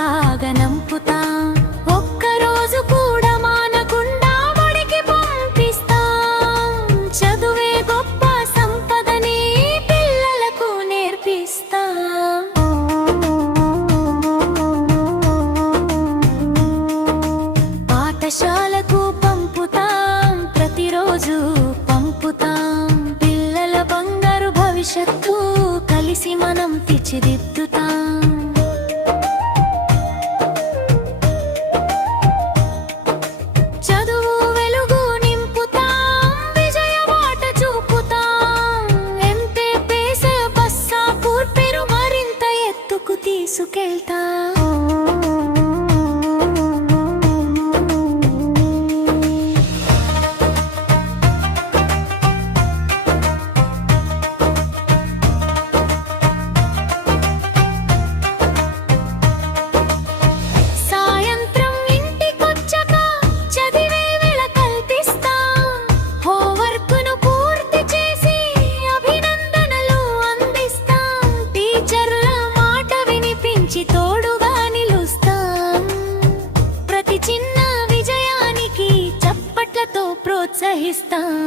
సాగనంపుతాం. ఒక్కరోజు కూడా మానకుండా బడికి పంపిస్తాం. చదువే గొప్ప సంపదని పిల్లలకు నేర్పిస్తాం. పాఠశాలకు పంపుతాం, ప్రతిరోజు పంపుతాం. పిల్లల బంగారు భవిష్యత్తు కలిసి మనం తీర్చిదిద్దుతాం. చదువు వెలుగు నింపుతాం, విజయ బాట చూపుతాం. ఎంతే పేస బస్సా కూర్పెరు మరింత ఎత్తుకు తీసుకెళ్తాం. తోడుగా నిలుస్తాం. ప్రతి చిన్న విజయానికి చప్పట్లతో ప్రోత్సహిస్తాం.